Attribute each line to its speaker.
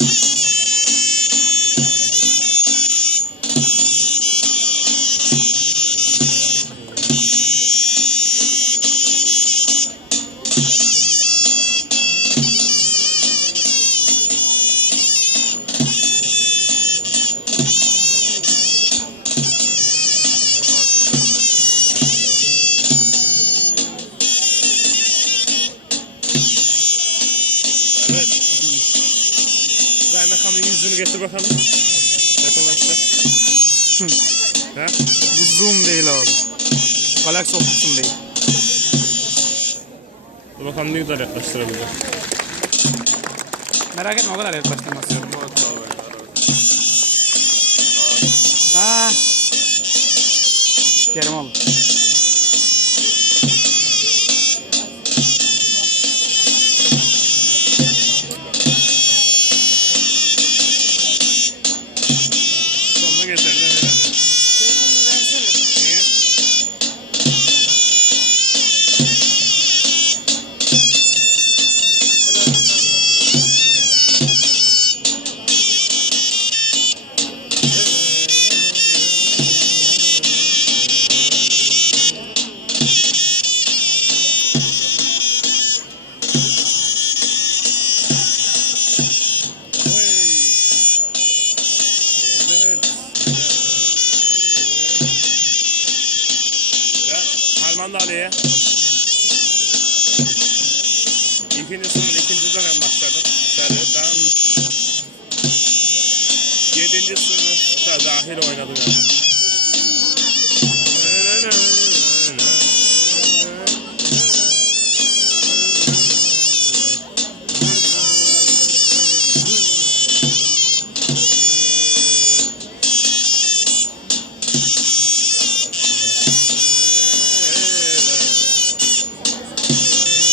Speaker 1: you Kaymakamın yüzünü getir bakalım. Yakınlaştır. ha?
Speaker 2: Bu zoom değil abi. Galaxy Optus'un değil.
Speaker 1: Dur bakalım ne kadar yaklaştırabilir.
Speaker 2: Merak etme o kadar yaklaştırmak istiyorum. Ha. Kerim oğlum.
Speaker 1: Ya Harman da Ali'ye. Sınıf ikinci dönem başladım. Sarı tamam mı? Yedinci sınıfta dahil oynadım yani.